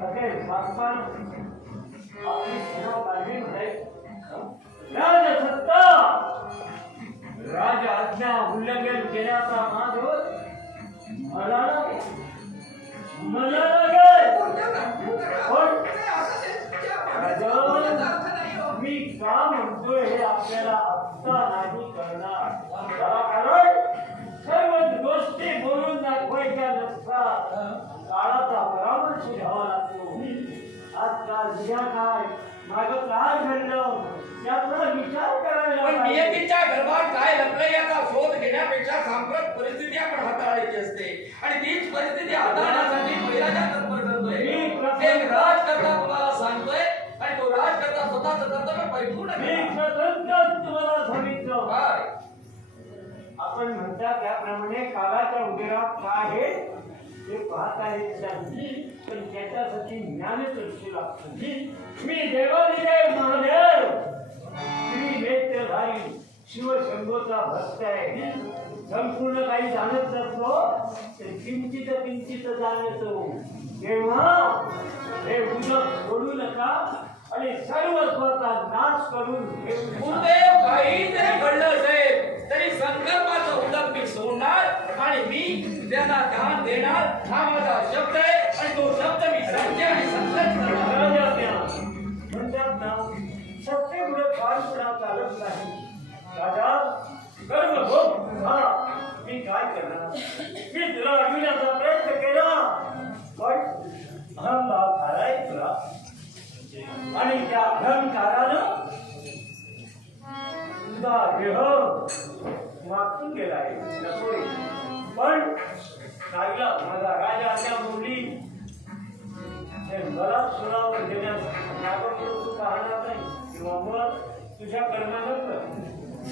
अरे सासपान आपली सेना काढली म्हणजे राजसत्ता राज आज्ञा उल्लंघन केल्याचा माग मला मी का म्हणतोय हे आपल्याला आत्ता नाही करणार कारण सर्वच गोष्टी बोलून दाखवायच्या नसतात काळाचा परामर्श घ्यावा लागतो आजकाल उद्या काय मागं काय घडलं याचा विचार करायला पण नियतीच्या गर्भात काय लपलंय याचा शोध घेण्यापेक्षा सांप्रत परिस्थिती आपण हाताळायची असते आणि तीच परिस्थिती हाताळण्यासाठी महिलाच्या तत्पर करतोय एक राजकर्ता तुम्हाला सांगतोय आणि तो राजकर्ता स्वतःच कर्तव्य परिपूर्ण तुम्हाला सांगितलं काय आपण म्हणता त्याप्रमाणे काळाच्या उदरात काय आहे ते पाहत आहे पण त्याच्यासाठी ज्ञानचक्षु लागतो मी देवादिदेव महादेव श्री नेत्रधारी शिवशंभोचा भक्त आहे संपूर्ण काही जाणत नसलो तर किंचित किंचित जाणतो तेव्हा हे उदक सोडू नका आणि सर्वस्वाचा नाश करून गुरुदेव काही जरी घडलं असेल तरी संकल्पाचं उदक मी सोडणार आणि मी त्यांना दान देणार हा माझा शब्द आहे आणि तो शब्द मी सत्य आणि सत्य म्हणतात ना सत्य पुढे फारपणा चालत नाही राजा कर्म भोग मी काय करणार मी तुला अडविण्याचा प्रयत्न केला पण अहंभाव झालाय तुला आणि त्या अहंकारानं तुझा देह मागून गेलाय नकोय पण कायला माझा राजा त्या मुली मला सुनावर देण्यास तू पाहणार नाही किंवा मग तुझ्या कर्मानंतर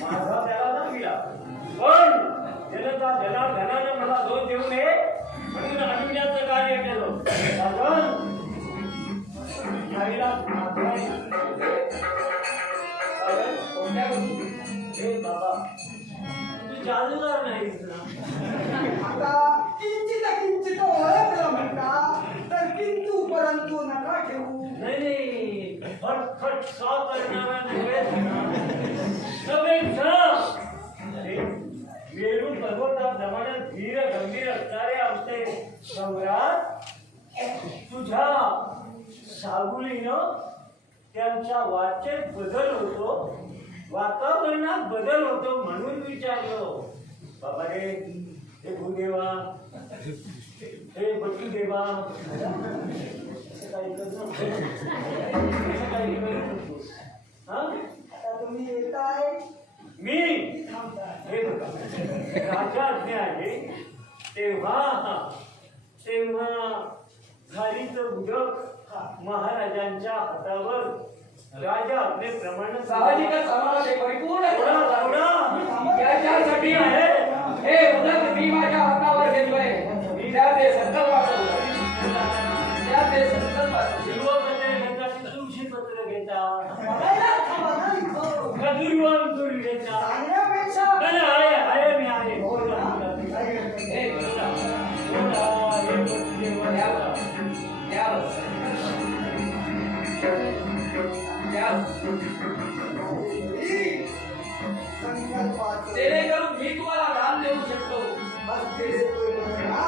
माझा त्याला दाखविला पण जनता जनार्दनानं मला दोष देऊ नये म्हणून अडविण्याचं कार्य केलं बाबा तू जादूगार नाहीस ना आता किंचित किंचित ओळखलं म्हणता तर किंतु परंतु नका घेऊ नाही फटफट सॉ करणारा वेरूळ पर्वताप्रमाणे धीर गंभीर असणारे आमचे सम्राट तुझ्या सावलीनं त्यांच्या वाचेत बदल होतो वातावरणात बदल होतो म्हणून विचारलं बाबा रे हे भूदेवा हे बटूदेवा आता तुम्ही येताय मी हे राजा आज्ञा आहे तेव्हा खालीचं उदक महाराजांच्या हातावर राजा आपले प्रमाण साहजिकच आम्हाला ते परिपूर्ण याच्यासाठी आहे हे उदक मी माझ्या हातावर घेतोय त्या ते संकल्पाचं त्या ते संकल्पाचं तुळशी पत्र घेता बघायला थांबा ना इथं. दुर्वांतून घेता सांगण्यापेक्षा आहे मी आहे संकल्पाचं जेणेकरून मी तुम्हाला दान देऊ शकतो मग ते देतोय ना.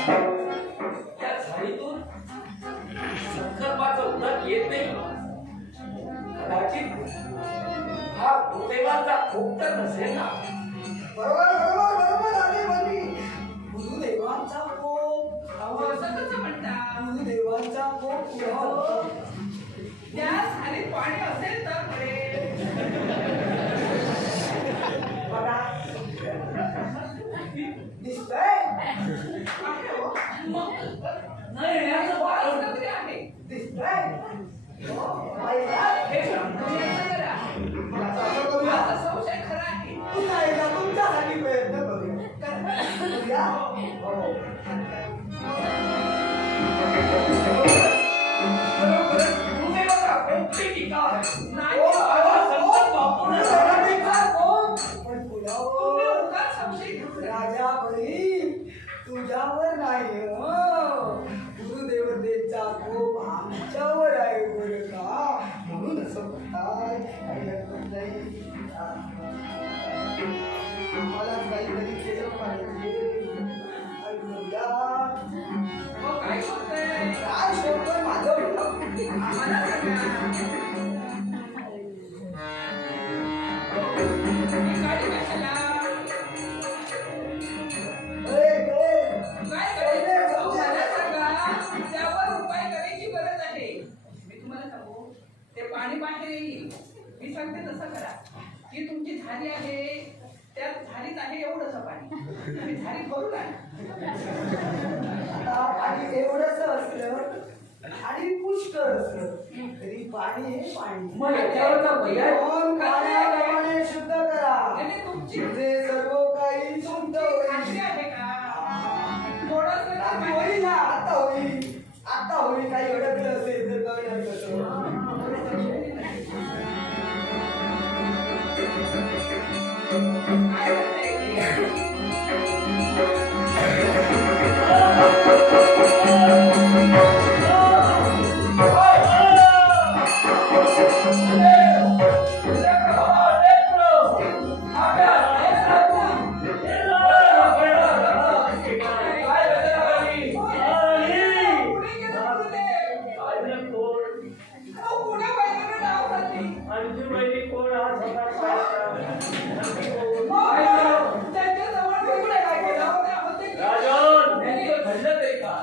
या झाडीतून संकल्पाचं उदक येत नाही कदाचित हा गुरुदेवांचा खूप तर नसेल ना बरोबर आले बरी गुरुदेवांचा कोप असं कसं म्हणता गुरुदेवांचा कोप त्या झालीत पाणी असेल तर बरे बघा दिसतंय मग नाही याचं वारस तरी आहे दिसतंय हे ब्रह्मचर्याचं तर आहे. माझा संशय खरा आहे तुमच्यासाठी प्रयत्न करूया गुरुदेवाचा कोप मग काय शोधतंय? काय शोधतोय माझं आम्हाला सांगा. ही गाडी कशाला? काय करायचं? मला सांगा. त्यावर उपाय करायची गरज आहे. मी तुम्हाला सांगू, ते पाणी बाहेर येईल. मी सांगते तसं करा. ही तुमची झाडी आहे, त्या झाडीत आहे एवढंसं पाणी. तुम्ही झाडी भरून आणा. पाणी एवढंच असलं आणि पुष्कळ असलं तरी पाणी हे पाणी. मग याच्यावरचा पर्याय मन पाण्याप्रमाणे शुद्ध करा आणि तुमची म्हणजे सर्व काही शुद्ध होईल. खात्री आहे का? थोडंसं आता होईल ना, आता होईल, आता होईल. काही अडकलं असेल तर कळलं कसं. काय म्हणते? पुढे गेलं पुढे. अहो, पुण्या बाईकडे नाव सांगते. त्यांच्याजवळ मी पुढे काय केलं? आपण ते- नेमकं घडलं ते का?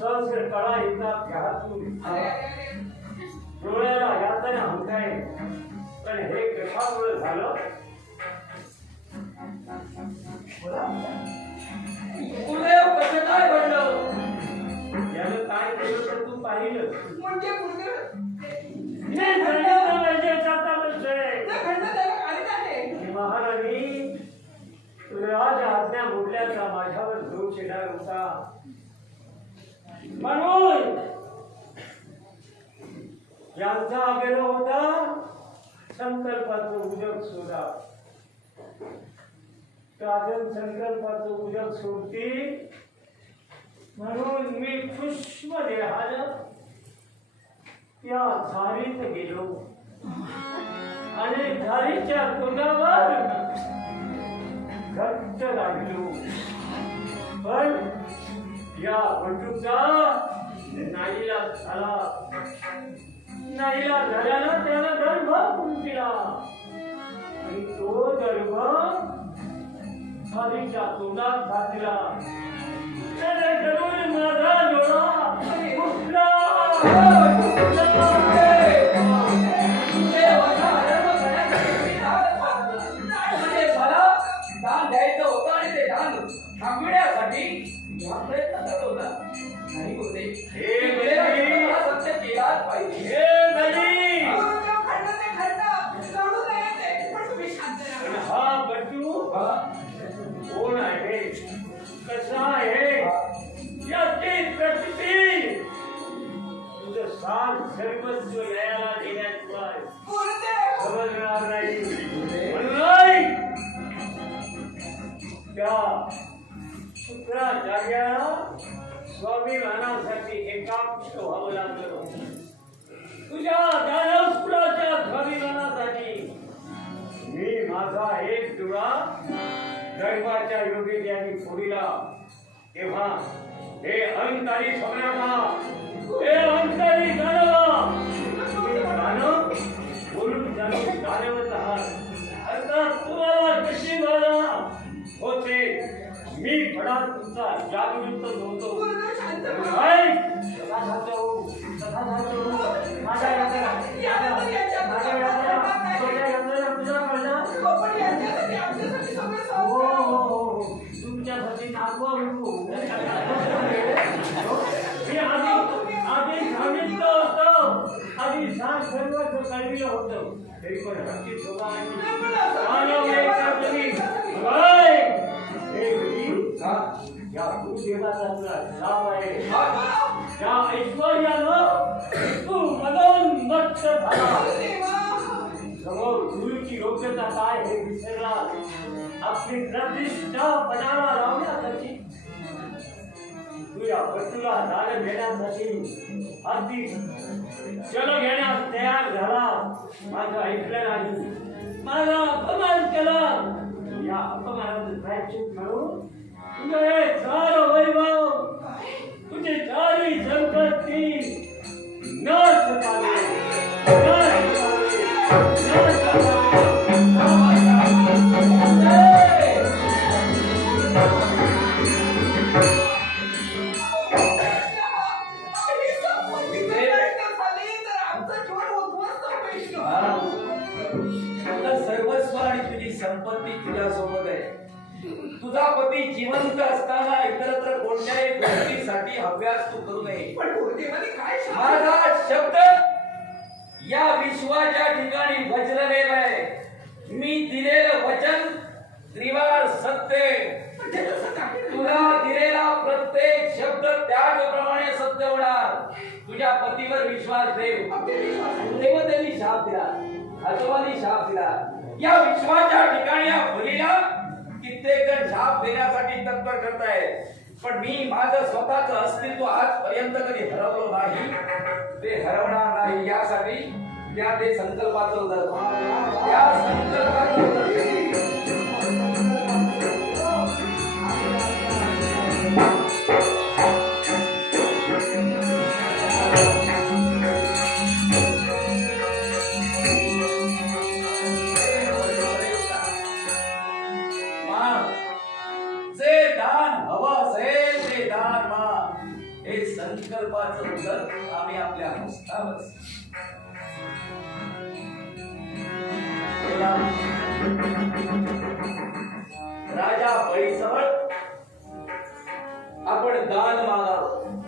सहस्र कळा येतात घरातून अरे, अरे, अरे. डोळ्याला यातना होताय, पण हे कशामुळे झालं? गुरुदेव कसं काय घडलं? यानं काय केलं तर तू पाहिलं. म्हणजे पुढे हे सांगितलं म्हणजे जातातच आहे. ते घडलं त्याला काहीच आहे. महाराणी, तुझ्या आज्ञा मोडल्याचा माझ्यावर दोष येणार होता. म्हणून यांचा आग्रह होता संकल्पाचं उजक सोडा. काजल संकल्पाचं उजक सोडती म्हणून मी पुष्प देहानं त्या झारीत गेलो आणि झारीच्या तोंडावर घट्ट लागलो. पण या बंडूचा नाईलाज झाला. नाईलाज झाल्यानं त्याला गर्भ फुंकला आणि तो गर्भ झारीच्या तोंडात घातला. त्याने धरून माझा डोळा फुटला. दान द्यायचं होतं आणि ते दान थांबविण्यासाठी हा प्रयत्न करत होता. नाही गुरुदेव, हे गुरुदेव, हा सत्य केलाच पाहिजे. हे बली! गुरुदेव खंड ते खंड सोडू नये ते. पण तुम्ही शांत पण राहा. हा बंडू कोण आहे, कसा आहे याची प्रचिती तुझं सार सर्वस्व न्यायाला देण्याशिवाय गुरुदेव समजणार नाही. म्हणून नाही, त्या शुक्रा जाग्याला स्वाभिमानासाठी एकांश व्हावं लागलं. तुझ्या दानवपुराच्या स्वाभिमानासाठी मी माझा एक डोळा गर्भाच्या योगी त्यांनी फोडीला. तेव्हा हे अहंकारी सम्राटा, हे अहंकारी दानव, तुम्ही दानव बोलून जाणून दानवत आहात. अर्थात तुम्हाला कशी बाधा होते मी फडा तुमचा जागृत होतो. गुरुदेव शांत व्हा. काय? कसा जातो? कसा जातो? माझ्या यात्रा, यानंतर याच्या माझ्या यात्रा, माझ्या यात्रा तुझा कळला? पण यांच्यासाठी आमच्यासाठी सगळं हो सहज हो हो, तुमच्यासाठी नागवा विकू. मी आधी सांगितलं होतं, आधी सांग सर्वच कळविलं होतं. तरी पण हत्ती शोभा या गुरुदेवाचा तुला लाभ आहे. त्या ऐश्वर्यानं तू मदोन्मत्त झाला. समोर गुरुची योग्यता काय हे विसरला. आपली प्रतिष्ठा पणाला लावण्यासाठी तू या वस्तूला दान घेण्यासाठी अगदी चल घेण्यास तयार झाला. माझं ऐकलं नाही, माझा अपमान केला. या अपमानाचं प्रायश्चित्त म्हणून तुझं हे सारं वैभव, तुझी सारी संपत्ती नाश करावी, नाश करावी, नाश करावी. ही संपत्ती जर झाली तर आमचं जीवन उद्ध्वस्त होईल. तुझं सर्वस्व आणि तुझी संपत्ती तुझ्या सोबत आहे. तुझा पती जिवंत असताना इतरत्र कोणत्याही गोष्टीसाठी अभ्यास तू करू नये. पण गुरुदेवाने काय सांगितलं? माझा शब्द या विश्वाच्या ठिकाणी वज्रलेला आहे. मी दिलेलं वचन त्रिवार सत्य. म्हणजे तसं काही नाही. तुला दिलेला प्रत्येक शब्द त्याप्रमाणे सत्य होणार. तुझ्या पतीवर विश्वास ठेव. अगदी विश्वास आहे. देवतेने शाप दिला, आजोबांनी शाप दिला. या विश्वाच्या ठिकाणी या बलीला कित्येक जण शाप देण्यासाठी तत्पर करतायत. पण मी माझं स्वतःचं अस्तित्व आजपर्यंत कधी हरवलं नाही, ते हरवणार नाही. यासाठी त्या ते संकल्पाचं उदर, त्या संकल्पाचं उदर. जे दान हवं असेल ते दान मान. हे संकल्पाचं उदर आम्ही आपल्या हस्तावर राजा बळीजवळ आपण दान मागावं.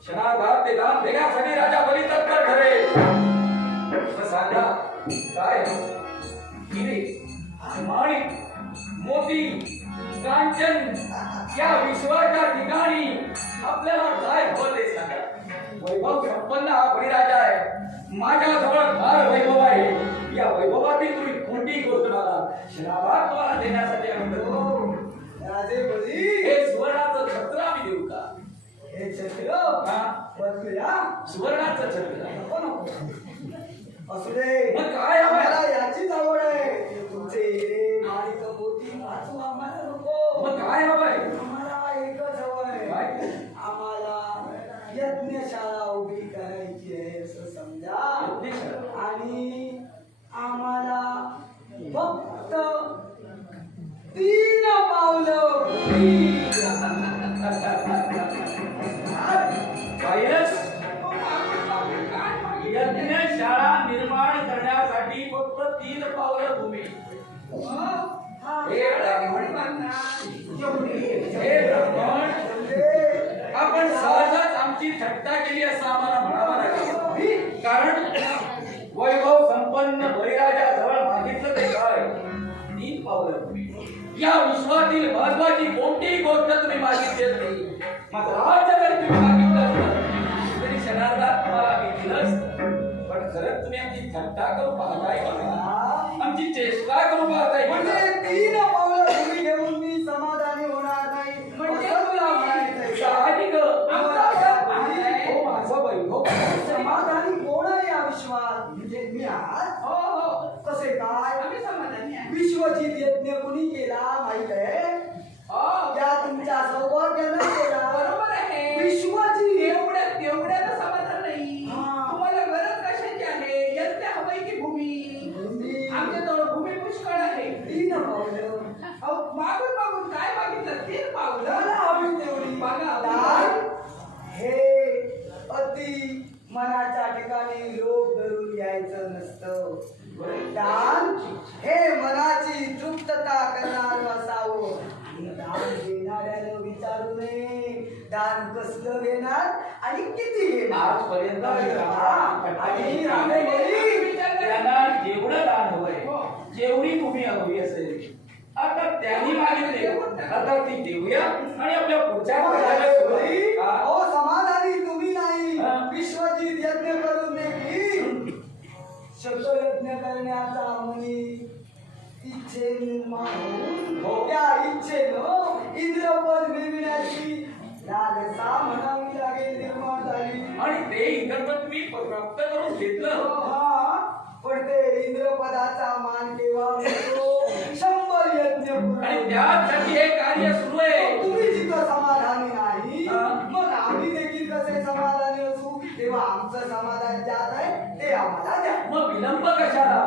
क्षणार्धात ते दान देण्यासाठी राजा बळी तत्पर ठरेल. मग सांगा काय? हिरे, माणिक, मोती, कांचन या विश्वाच्या ठिकाणी आपल्याला काय हवं ते सांगा. वैभव संपन्न हा बळीराजा आहे. माझ्याजवळ फार वैभव आहे. या वैभवातील तुम्ही कोणती गोष्ट मला क्षणार्धात तुम्हाला देण्यासाठी आम्ही करतो. राजे बळी, हे सुवर्णाचं छत्र आम्ही देऊ का? हे छत्र हा? बसूया. सुवर्णाचं छत्र नको नको. असू दे. मग काय हवंय? आम्हाला याचीच आवड आहे. तुमचे हिरे, माणिक, मोती वाचू आम्हाला नको. मग काय हवंय? आम्हाला एकच हवंय. काय? आम्हाला यज्ञशाळा उभी करायची आहे असं समजा. यज्ञशाळा? आणि आम्हाला फक्त 3 पावलं उभी. पाहिलंस? काय मागितलं? यज्ञशाळा निर्माण करण्यासाठी फक्त 3 पावलं भूमी. हे ब्राह्मण, हे ब्राह्मण, आपण सहजच आमची थट्टा केली असं आम्हाला म्हणावं लागेल. कारण वैभव संपन्न बळीराजाजवळ मागितलं ते काय? 3 पावलं भूमी. या विश्वातील महत्वाची कोणतीही गोष्ट तुम्ही मागितली असती, मात्र राज्य जरी तुम्ही मागितलं असतं तरी क्षणार्धात तुम्हाला मी दिलं असतं. पण खरंच तुम्ही आमची थट्टा करून पाहताय का? आमची चेष्टा करून पाहताय का? म्हणजे 3 पावलं भूमी घेऊन मी समाधानी होणार नाही. म्हणजे असं तुला म्हणायचंय. साहजिक. हो, माझं वैभव. समाधानी कोण आहे या विश्वात? म्हणजे मी आज. हो हो, कसे काय? आम्ही समाधानी आहे. विश्वजित यज्ञ कुणी केला माहित आहे? हो, या तुमच्या सौभाग्यानं केला. बरोबर आहे. विश्वजित. तेवढ्यानं समाधान नाही. हा. तुम्हाला गरज कशाची आहे? यज्ञ हवंय की भूमी? भूमी. आमच्याजवळ भूमी पुष्कळ आहे. 3 पावलं. अहो, मागून मागून काय मागितलं? 3 पावलं. मला हवी तेवढी. बघा, दान हे अति मनाच्या ठिकाणी लोभ धरून घ्यायचं नसतं. दान हे मनाची तृप्तता करणारं असावं. दान घेणाऱ्यानं विचारू नये दान कसलं घेणार आणि किती घेणार. आजपर्यंत आणि रामे बळी, त्यांना जेवढं दान हवंय, हो. जेवढी भूमी हवी असेल, आता त्यांनी मागितले, आता ती देऊया आणि आपल्या पुढच्या कार्याला सुरुवात. हा? अहो, समाधानी तुम्ही नाही. हा. विश्वजित यज्ञ करून देखील शतयज्ञ करण्याचा मनी इच्छे निर्माण होऊन हो. त्या इच्छेनं इंद्रपद मिळविण्याची लालसा म्हणावी लागेल निर्माण झाली. आणि ते इंद्रपद मी प्राप्त करून घेतलं. हा, पण ते इंद्रपदाचा मान केव्हा मिळतो? 100 यज्ञ त्यासाठी हे कार्य सुरू आहे. तुम्ही जिथं समाधानी नाही हा. मग आम्ही देखील कसे समाधानी असू तेव्हा आमचं समाधान ज्यात आहे ते आम्हाला द्या. मग विलंब कशाला?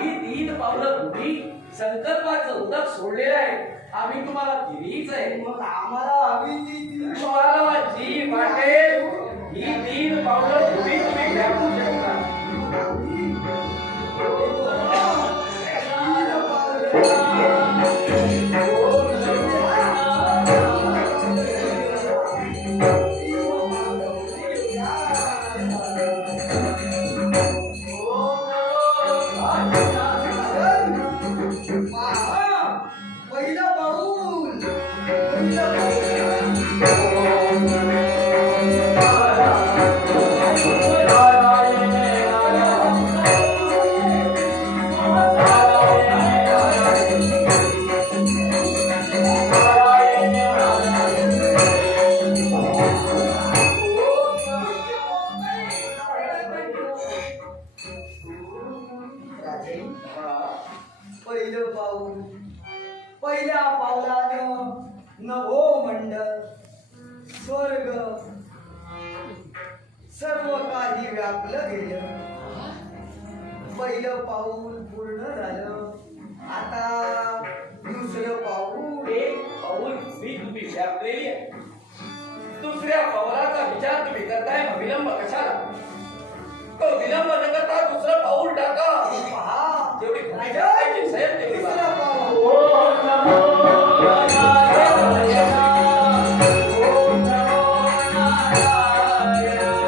ही 3 पावलं तुम्ही संकल्पाचं उदक सोडलेलं आहे. आम्ही तुम्हाला दिलीच आहे. मग आम्हाला हवी ती तुम्हाला जी वाटेल ही 3 पावलं तुम्ही व्यापू शकता. पहिलं पाऊल पहिलं पहिलं पाऊल पहिल्या पावलानं नभो मंडळ स्वर्ग सर्व काही व्यापलं गेलं. पहिलं पाऊल पूर्ण झालं. आता दुसरं पाऊल एक पाऊल तुम्ही व्यापलेली आहे. दुसऱ्या पावलाचा विचार तुम्ही करताय. मग विलंब कशाला? तो विलंब न करता दुसरं पाऊल टाका. पहा जेवढी करायची सयत तेवढी करा. तिसरं पाऊल ओम नमो नारायणाय. ओम नमो नारायणाय. ओम नमो नारायणाय.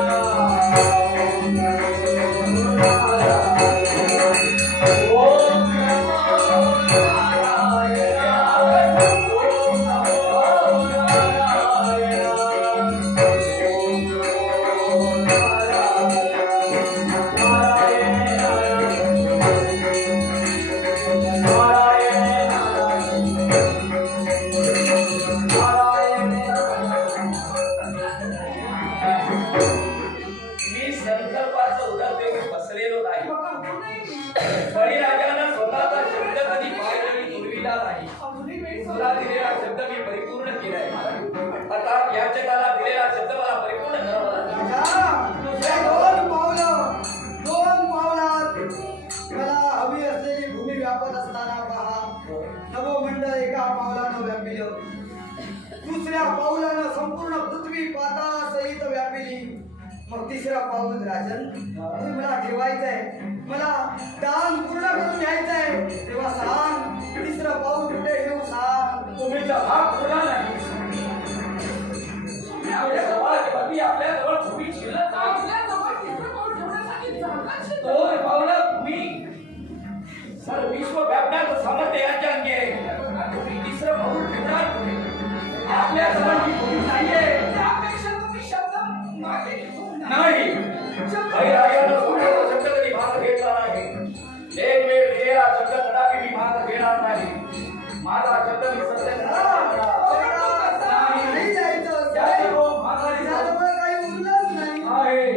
ओम नमो नारायणाय. ओम नमो नारायणाय. ओम नमो मी संकल्पाचं उदक देऊन बसलेलो नाही. बळीराजानं स्वतःचा शब्द कधी पायदळी तुडविला नाही. तुला दिलेला शब्द मी परिपूर्ण केलाय. आता या जगाला दिलेला शब्द मला परिपूर्ण करावा लागेल. दोन पावलात मला हवी असलेली भूमी व्यापत असताना पहा नवमंडळ एका पावलानं व्यापिलं. दुसऱ्या पाऊलानं संपूर्ण पृथ्वी पाताळासहित व्यापिली. मग तिसरा पाऊल राजन हे मला ठेवायचंय. मला दान पूर्ण करून घ्यायचंय. तेव्हा सांग तिसरं पाऊल कुठे घेऊ सांग. तुम्हीचा भाग पूर्ण नाही. आपल्या जवळ भूमी शिल्लक नाही. दोन पावलं भूमी सर्व विश्व व्यापण्याचं सामर्थ्य यांच्या अंगी आहे. तुम्ही तिसरं पाऊल ठेवणार कुठे? आपल्या जवळ ही भूमी नाहीये. नाही. बळीराजानं स्वतःचा शब्द कधी मागं घेतला नाही. एक वेळ दिलेला शब्द कदापि मी मागं घेणार नाही. माझा शब्द मी सत्य नाही जायचं. त्याच्यामुळे काही उरलंच नाही. आहे.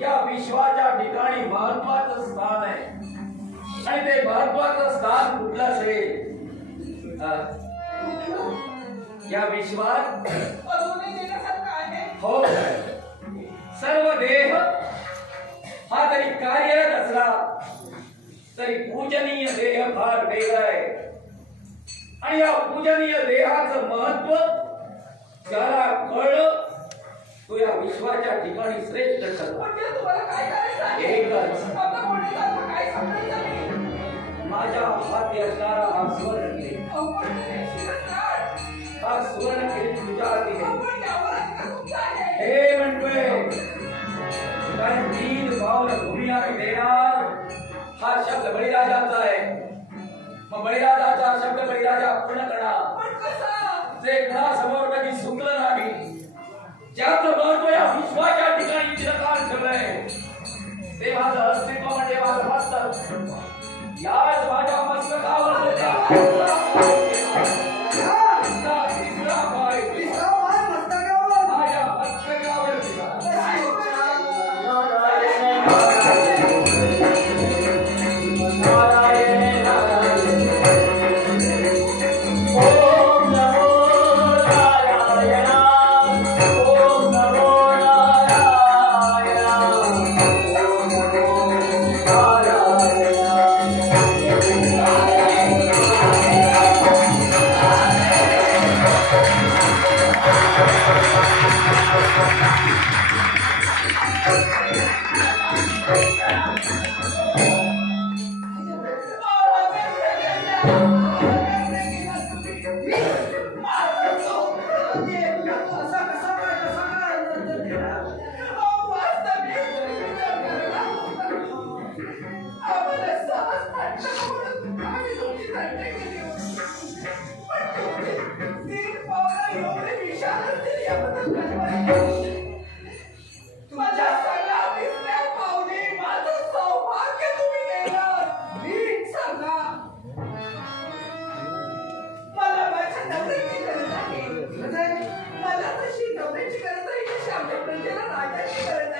या विश्वाच्या ठिकाणी महत्वाचं स्थान आहे. आणि ते महत्वाचं स्थान कुठलं असेल? या विश्वात हो सर्व देह हा जरी कार्यरत असला तरी पूजनीय देह फार वेगळा आहे. आणि या पूजनीय देहाचं महत्व ज्याला कळलं तो या विश्वाच्या ठिकाणी श्रेष्ठ ठरला. एकच माझ्या हाती असणारा हा सुवर्ण किरीट. हा सुवर्ण किरीट तुझ्या हाती आहे. हे म्हणतोय कारण 3 पावलं भूमी आम्ही देणार. हा शब्द बळीराजाचा आहे. मग बळीराजाचा शब्द बळीराजा पूर्ण करणार. जे कुणासमोर कधी सुटलं नाही. ज्याचं महत्व या विश्वाच्या ठिकाणी चिरकाल ठेवलंय ते माझं अस्तित्व म्हणजे माझं वास्तव. याच माझ्या मस्तकावर तिसरा पाय माझ्या मस्तकावर नारायण नारायण रट्टे केली होती. पण तुमची 3 पावलं एवढी विशाल असतील याबद्दल कल्पना नव्हती. माझ्या सगळ्या दिसण्या पावली माझं सौभाग्य तुम्ही नेलं. मी सांगा, मला माझ्या नवऱ्याची गरज आहे. मला तशी नवऱ्याची गरज आहे तशी आमच्या प्रजेला राजाची गरज आहे.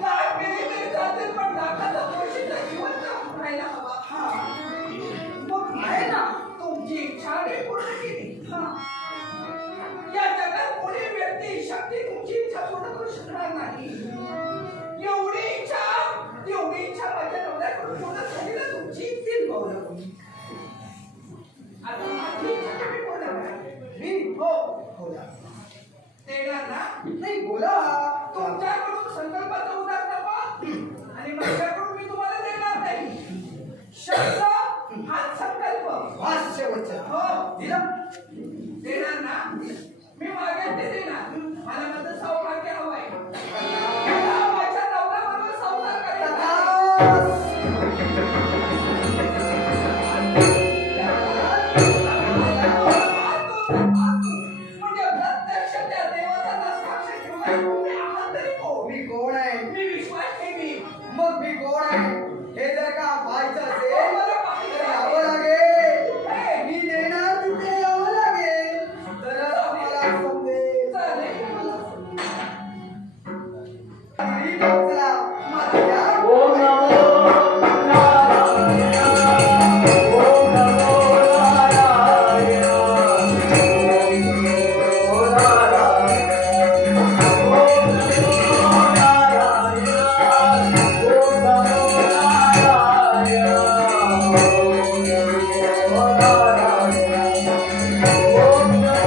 लाख गेली तरी चालतील, पण लाखाचा पोशीचा जिवंत राहायला हवा. मग आहे ना, तुमची इच्छा मी पूर्ण केली. या जगात कोणी व्यक्ती शक्ती तुमची इच्छा पूर्ण करू शकणार नाही. एवढी इच्छा माझ्या नवऱ्याकडून पूर्ण झाली ना तुमची. 3 पावलं आता माझी इच्छा तुम्ही पूर्ण करा. मी हो बोला. देणार ना? नाही बोला. तुमच्याकडून संकल्पाचा उदार तपा आणि माझ्याकडून मी तुम्हाला देणार नाही. शब्द हा संकल्प. भाष्य वचन. हो दिलं. देणार ना? मी मागेल ते देणार. मला माझं सौभाग्य हवंय. मला माझ्या नवऱ्याबरोबर संसार करायचा आहे. म्हणजे प्रत्यक्ष त्या देवताला साक्ष ठेवून तुम्ही आहात तरी कोण? मी कोण आहे? मी विश्वास ठेवी. मग मी कोण आहे हे जर का पाहायचं असेल हो, मला पाहायचं तर आहे. यावं लागेल. कुठे? मी देणार तिथे यावं लागेल. तरच मला समजेल. चालेल. घरी पोहोचला. माझ्या ओम नमो नारायण. ओम नमो नारायण. ओम नमो नारायण. ओम नमो नारायण. ओम नमो नारायण. ओम नमो नारायण. ओम नमो नारायण. ओम नमो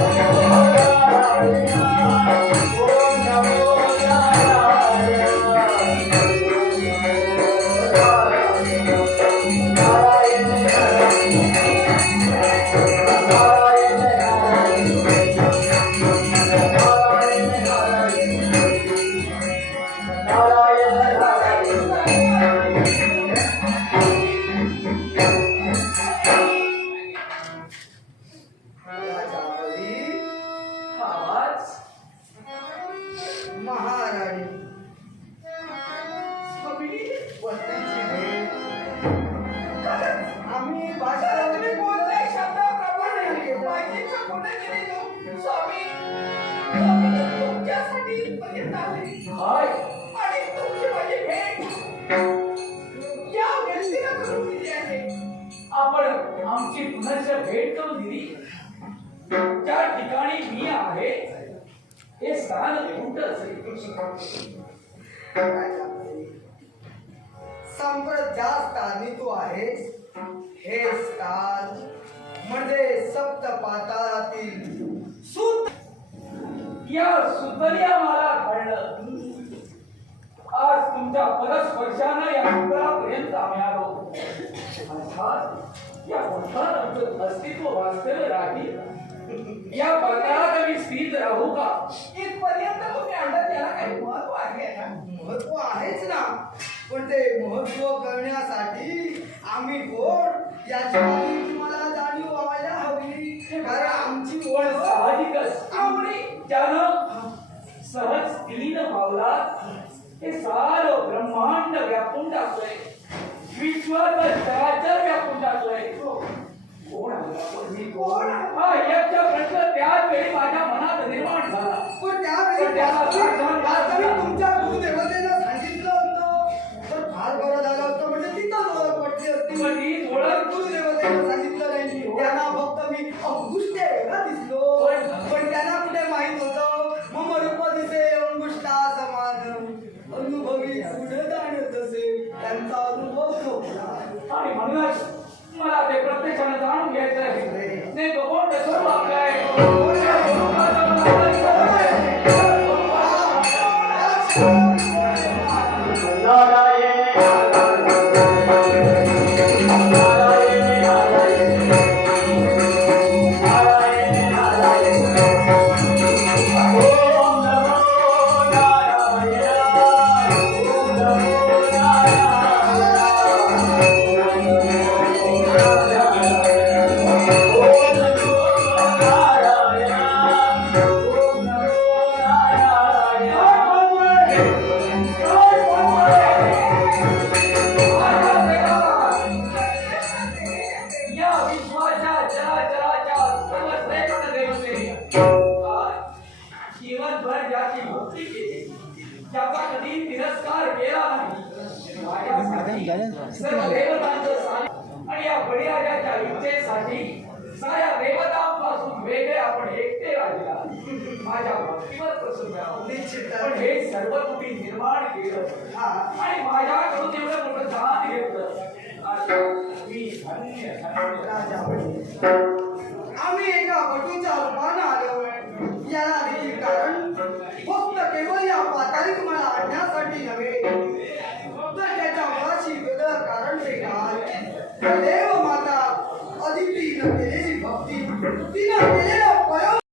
राजावरी आवाज महाराणी पत्नीची भेट. आम्ही आता तुम्ही भाषा बोलताय शब्दाप्रमाणे माझी इच्छा पूर्ण केली जाऊ. स्वामी, स्वामी तुमच्यासाठी इथपर्यंत आले. हाय आणि तुमची माझी भेट या व्यक्तीला करून दिली आहे. आपण आमची पुनश्च भेट करून दिली. ज्या ठिकाणी मी आहे हे स्थान कुठं असेल? राजावरी, संप्रत ज्या स्थानी तू आहेस हे स्थान म्हणजे सप्त पाताळातील सुत. या सुतल्या मला कळलं. आज तुमच्या पदस्पर्शानं या सुतरापर्यंत आम्ही आलो. अर्थात या पंथात आमचं अस्तित्व वास्तव्य राहील. या पाताळात आम्ही स्थित राहू का? इथपर्यंत तुम्ही आणलं त्याला काही महत्व आहे ना? महत्व आहेच ना, पण ते महत्व करण्यासाठी आम्ही कोण याची आधी तुम्हाला जाणीव व्हायला हवी. कारण आमची ओळख साहजिकच आवडी ज्यानं सहज विलीन पावलात हे सारं ब्रह्मांड व्यापून टाकलंय. विश्वाचं चराचर व्यापून टाकलंय. कोण आहे आपण? मी कोण? हा यज्ञ प्रश्न त्याच वेळी माझ्या मनात निर्माण झाला. पण त्यावेळी पण त्याला वास्तविक तुमच्या गुरुदेवतेनं सांगितलं होतं तर फार बरं झालं असतं. म्हणजे तिथंच ओळख पटली असती. पण ती ओळख गुरुदेवतेनं सांगितलं नाही. त्यांना फक्त मी अंगुष्टे वेगळा दिसलो. पण त्यांना कुठे माहित होतं मम रूप दिसे अंगुष्टा समान. अनुभवी पुढे जाणत असे त्यांचा अनुभव नव्हता. आणि म्हणूनच मला ते प्रत्यक्षाने जाणून घ्यायचं आहे. नाही तो कोण ते सर्व आपलं आहे. नारायण. या विश्वाच्या चराचराच्या सर्व श्रेष्ठ देवते जीवनभर ज्याची भक्ती केली, ज्याचा कधी तिरस्कार केला नाही, माझ्यासाठी सर्व देवतांचं स्थान आणि या बळीराजाच्या इच्छेसाठी साऱ्या देवतांपासून वेगळे आपण एकटे राहिला माझ्या भक्तीवर प्रसन्न आहोत. पण हे सर्व तुम्ही निर्माण केलं आणि माझ्याकडून एवढं मोठं दान घेतलं. आता मी धन्य राजा आम्ही एका बटूच्या रूपानं आलो. याला देखील कारण फक्त केवळ या पाताळीत मला आणण्यासाठी नव्हे, तर त्याच्या मुळाशी वेगळं कारण ते काय देव माता अदितीनं केलेली भक्ती, तिनं केलेलं